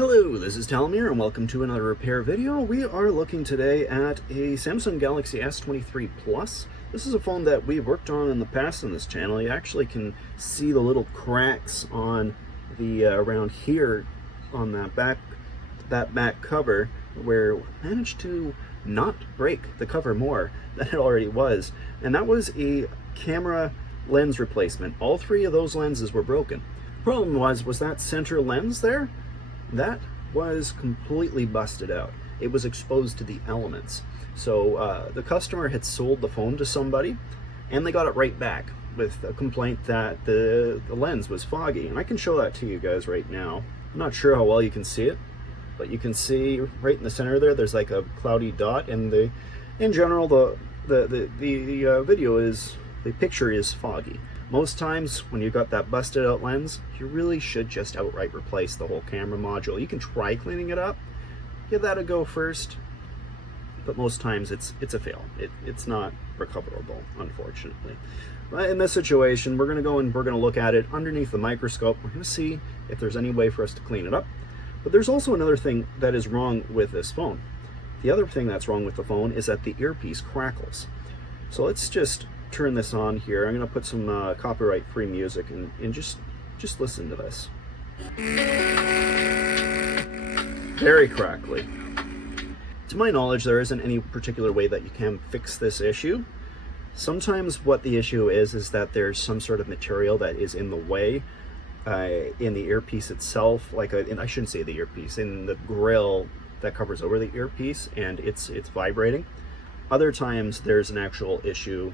Hello, this is Talmir and welcome to another repair video. We are looking today at a Samsung Galaxy S23 Plus. This is a phone that we've worked on in the past on this channel. You actually can see the little cracks on the around here on that back cover where we managed to not break the cover more than it already was. And that was a camera lens replacement. All three of those lenses were broken. The problem was that center lens there, that was completely busted out. It was exposed to the elements. So the customer had sold the phone to somebody and they got it right back with a complaint that the lens was foggy. And I can show that to you guys right now. I'm not sure how well you can see it, but you can see right in the center there, there's like a cloudy dot, and in general the video is, the picture is foggy. Most times when you've got that busted out lens, you really should just outright replace the whole camera module. You can try cleaning it up, give that a go first, but most times it's a fail. It's not recoverable, unfortunately. But in this situation, we're gonna go and we're gonna look at it underneath the microscope. We're gonna see if there's any way for us to clean it up. But there's also another thing that is wrong with this phone. The other thing that's wrong with the phone is that the earpiece crackles. So let's just turn this on here. I'm going to put some copyright-free music and just listen to this. Very crackly. To my knowledge, there isn't any particular way that you can fix this issue. Sometimes what the issue is that there's some sort of material that is in the way in the earpiece itself, I shouldn't say the earpiece, in the grill that covers over the earpiece, and it's vibrating. Other times there's an actual issue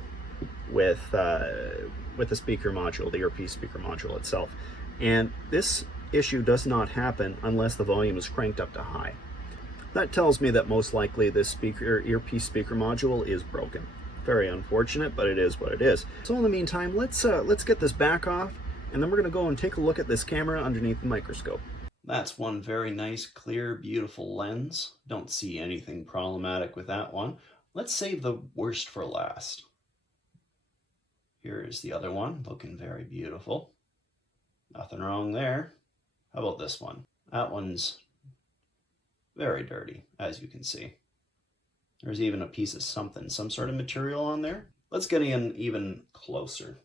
with the speaker module, the earpiece speaker module itself. And this issue does not happen unless the volume is cranked up to high. That tells me that most likely this earpiece speaker module is broken. Very unfortunate, but it is what it is. So in the meantime, let's get this back off, and then we're gonna go and take a look at this camera underneath the microscope. That's one very nice, clear, beautiful lens. Don't see anything problematic with that one. Let's save the worst for last. Here is the other one, looking very beautiful. Nothing wrong there. How about this one? That one's very dirty, as you can see. There's even a piece of something, some sort of material on there. Let's get in even closer.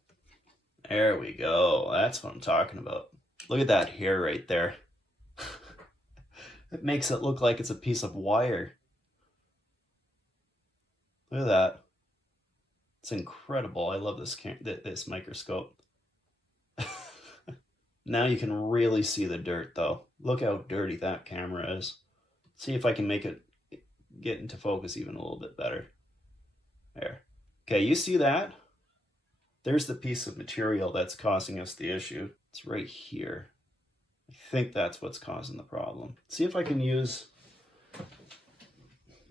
There we go. That's what I'm talking about. Look at that hair right there. It makes it look like it's a piece of wire. Look at that. It's incredible. I love this microscope. Now you can really see the dirt though. Look how dirty that camera is. See if I can make it get into focus even a little bit better. There. Okay, you see that? There's the piece of material that's causing us the issue. It's right here. I think that's what's causing the problem. See if I can use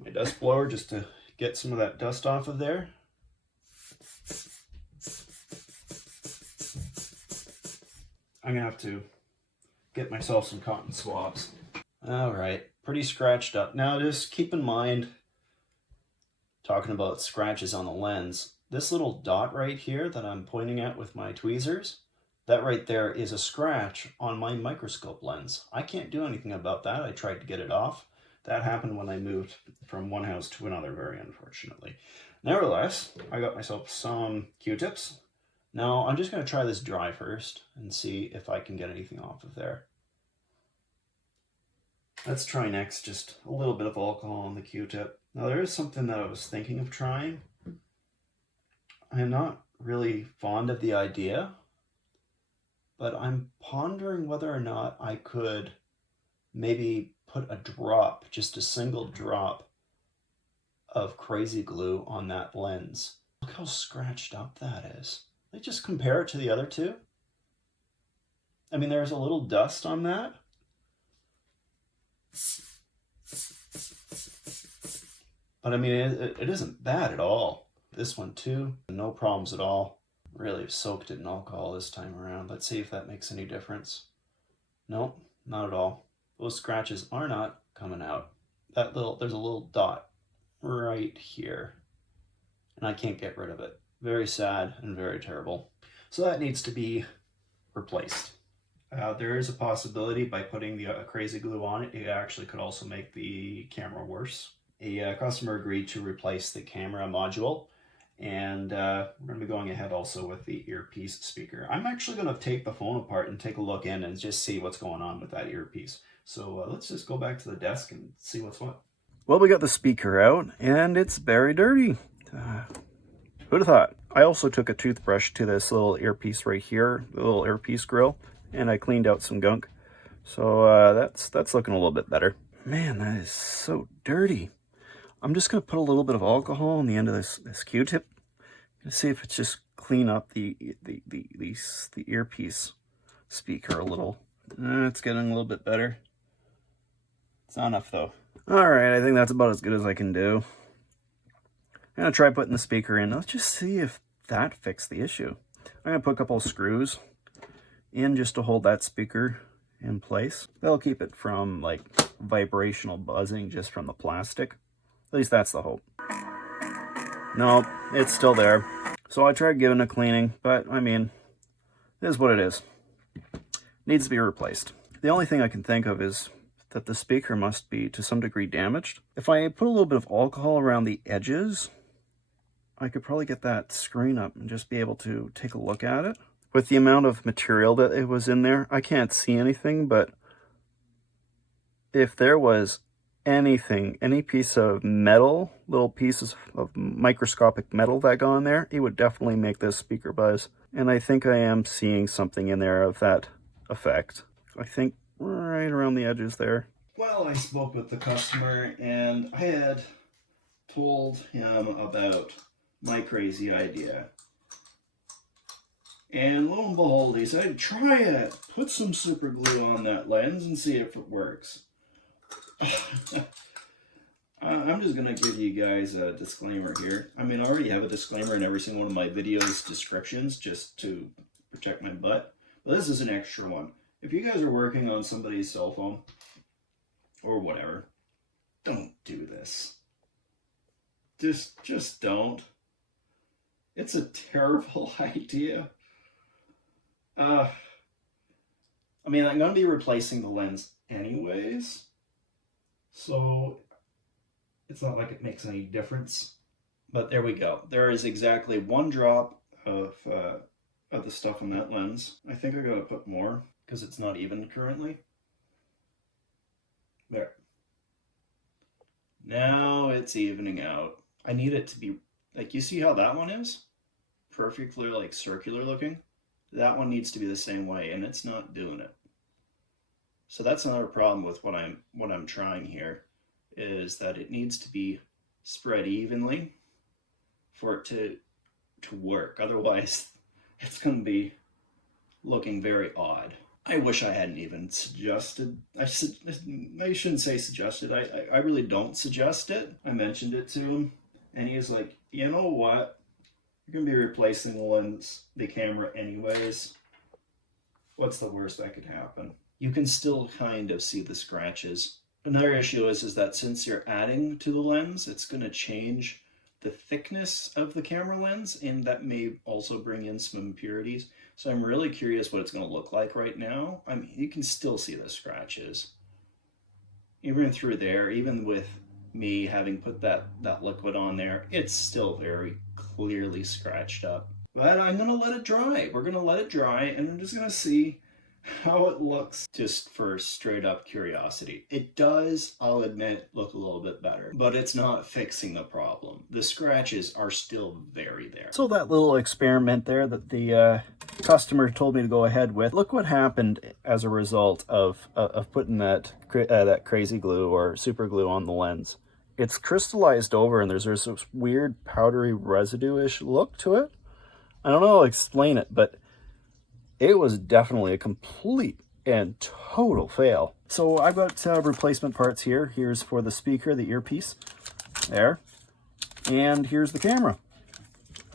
my dust blower just to get some of that dust off of there. I'm gonna have to get myself some cotton swabs. All right, pretty scratched up. Now just keep in mind, talking about scratches on the lens, this little dot right here that I'm pointing at with my tweezers, that right there is a scratch on my microscope lens. I can't do anything about that. I tried to get it off. That happened when I moved from one house to another, very unfortunately. Nevertheless, I got myself some Q-tips. Now I'm just going to try this dry first and see if I can get anything off of there. Let's try next just a little bit of alcohol on the Q-tip. Now there is something that I was thinking of trying. I'm not really fond of the idea, but I'm pondering whether or not I could maybe put a drop, just a single drop of crazy glue on that lens. Look how scratched up that is. Let's just compare it to the other two. I mean, there's a little dust on that. But I mean, it isn't bad at all. This one too, no problems at all. Really soaked it in alcohol this time around. Let's see if that makes any difference. Nope, not at all. Those scratches are not coming out. There's a little dot right here, and I can't get rid of it. Very sad and very terrible. So that needs to be replaced. There is a possibility by putting the crazy glue on it, it actually could also make the camera worse. A customer agreed to replace the camera module, and we're going to be going ahead also with the earpiece speaker. I'm actually going to take the phone apart and take a look in and just see what's going on with that earpiece. So let's just go back to the desk and see what's what. Well, we got the speaker out and it's very dirty. Who'd have thought? I also took a toothbrush to this little earpiece right here, the little earpiece grill, and I cleaned out some gunk. So that's looking a little bit better. Man, that is so dirty. I'm just going to put a little bit of alcohol on the end of this Q-tip to see if it's just clean up the earpiece speaker a little. It's getting a little bit better. It's not enough though. All right, I think that's about as good as I can do. I'm going to try putting the speaker in. Let's just see if that fixed the issue. I'm going to put a couple of screws in just to hold that speaker in place. That'll keep it from like vibrational buzzing just from the plastic. At least that's the hope. No, it's still there. So I tried giving it a cleaning, but I mean, it is what it is. Needs to be replaced. The only thing I can think of is that the speaker must be to some degree damaged. If I put a little bit of alcohol around the edges, I could probably get that screen up and just be able to take a look at it. With the amount of material that it was in there, I can't see anything, but if there was anything, any piece of metal, little pieces of microscopic metal that got in there, it would definitely make this speaker buzz. And I think I am seeing something in there of that effect. I think right around the edges there. Well, I spoke with the customer and I had told him about my crazy idea. And lo and behold, he said, try it. Put some super glue on that lens and see if it works. I'm just going to give you guys a disclaimer here. I mean, I already have a disclaimer in every single one of my videos descriptions just to protect my butt. But this is an extra one. If you guys are working on somebody's cell phone or whatever, don't do this. Just don't. It's a terrible idea. I mean, I'm going to be replacing the lens anyways, so it's not like it makes any difference. But there we go. There is exactly one drop of the stuff in that lens. I think I got to put more because it's not even currently. There. Now it's evening out. I need it to be, like, you see how that one is? Perfectly, like, circular looking. That one needs to be the same way, and it's not doing it. So that's another problem with what I'm trying here, is that it needs to be spread evenly for it to work. Otherwise, it's going to be looking very odd. I wish I hadn't even suggested. I shouldn't say suggested. I really don't suggest it. I mentioned it to him, and he was like, you know what? You're going to be replacing the lens, the camera anyways. What's the worst that could happen? You can still kind of see the scratches. Another issue is that since you're adding to the lens, it's going to change the thickness of the camera lens, and that may also bring in some impurities. So I'm really curious what it's going to look like right now. I mean, you can still see the scratches. Even through there, even with me having put that liquid on there, it's still very clearly scratched up. But I'm going to let it dry. We're going to let it dry, and I'm just going to see how it looks, just for straight up curiosity. It does, I'll admit, look a little bit better, but it's not fixing the problem. The scratches are still very there. So that little experiment there that the customer told me to go ahead with, look what happened as a result of putting that crazy glue or super glue on the lens. It's crystallized over, and there's this weird powdery residue-ish look to it. I don't know how to explain it, but it was definitely a complete and total fail. So I've got replacement parts here. Here's for the speaker, the earpiece, there, and here's the camera.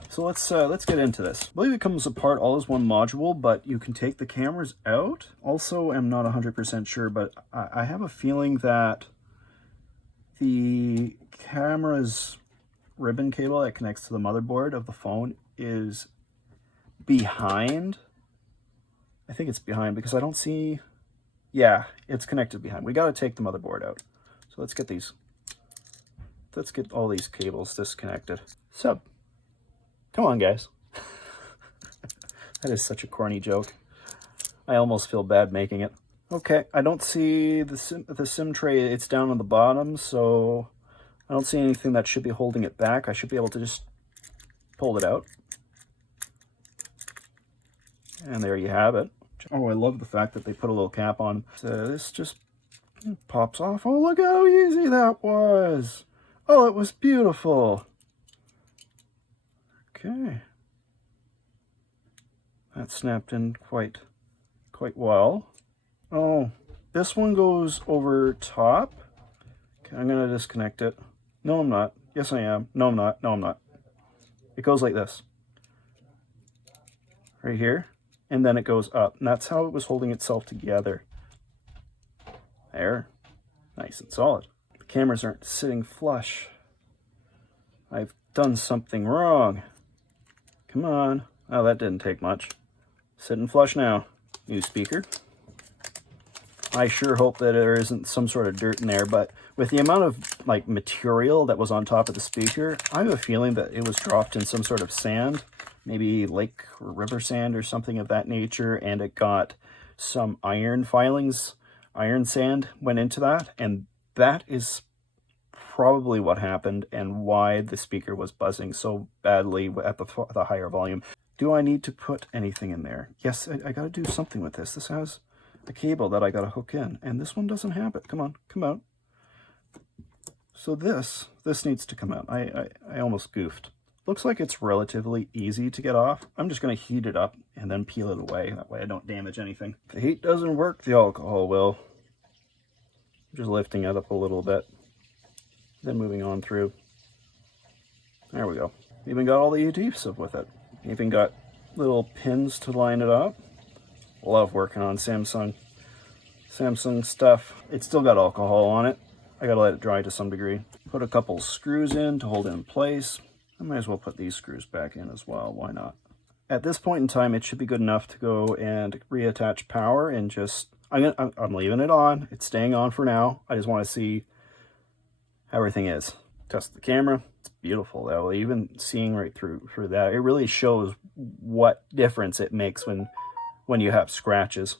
So let's get into this. I believe it comes apart all as one module, but you can take the cameras out. Also, I'm not 100% sure, but I have a feeling that the camera's ribbon cable that connects to the motherboard of the phone is behind I think it's behind because I don't see, yeah, it's connected behind. We got to take the motherboard out. So let's get all these cables disconnected. So, come on guys. That is such a corny joke. I almost feel bad making it. Okay, I don't see the SIM tray. It's down on the bottom, so I don't see anything that should be holding it back. I should be able to just pull it out. And there you have it. Oh, I love the fact that they put a little cap on. So this just pops off. Oh, look how easy that was. Oh, it was beautiful. Okay. That snapped in quite well. Oh, this one goes over top. Okay, I'm gonna disconnect it. No, I'm not. Yes, I am. No, I'm not. No, I'm not. It goes like this. Right here. And then it goes up. And that's how it was holding itself together. There. Nice and solid. The cameras aren't sitting flush. I've done something wrong. Come on. Oh, that didn't take much. Sitting flush now. New speaker. I sure hope that there isn't some sort of dirt in there, but with the amount of like material that was on top of the speaker, I have a feeling that it was dropped in some sort of sand, maybe lake or river sand or something of that nature, and it got some iron filings, iron sand went into that, and that is probably what happened and why the speaker was buzzing so badly at the higher volume. Do I need to put anything in there? Yes, I got to do something with this. This has a cable that I got to hook in, and this one doesn't have it. Come on, come out. So this needs to come out. I almost goofed. Looks like it's relatively easy to get off. I'm just going to heat it up and then peel it away. That way I don't damage anything. If the heat doesn't work, the alcohol will. Just lifting it up a little bit, then moving on through. There we go. Even got all the adhesive with it. Even got little pins to line it up. Love working on Samsung stuff. It's still got alcohol on it. I gotta let it dry to some degree. Put a couple screws in to hold it in place. I might as well put these screws back in as well. Why not? At this point in time, it should be good enough to go and reattach power and just, I'm leaving it on. It's staying on for now. I just want to see how everything is. Test the camera. It's beautiful though. Even seeing right through that, it really shows what difference it makes when you have scratches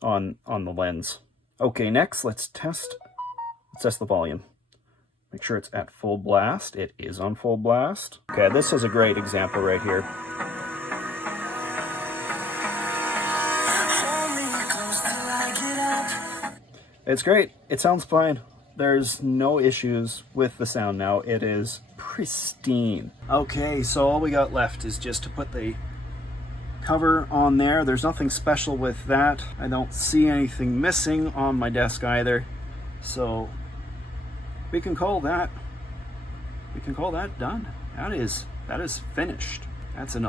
on the lens. Okay, next let's test the volume. Make sure it's at full blast. It is on full blast. Okay, this is a great example right here. It's great. It sounds fine. There's no issues with the sound now. It is pristine. Okay, so all we got left is just to put the cover on there. There's nothing special with that. I don't see anything missing on my desk either. So we can call that done. That is finished. That's a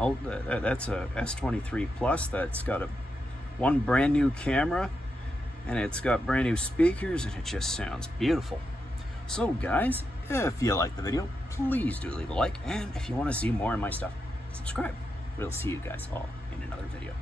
S23 Plus that's got one brand new camera, and it's got brand new speakers, and it just sounds beautiful. So guys, if you like the video, please do leave a like, and if you want to see more of my stuff, subscribe. We'll see you guys all in another video.